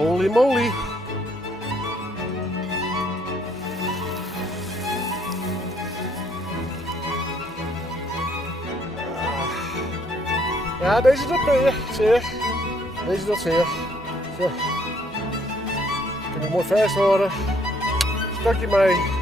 Holy moly. Ja, deze doet mee, zie je. Deze doet zeer. Zo. Kun je mooi vast horen. Stukje mee.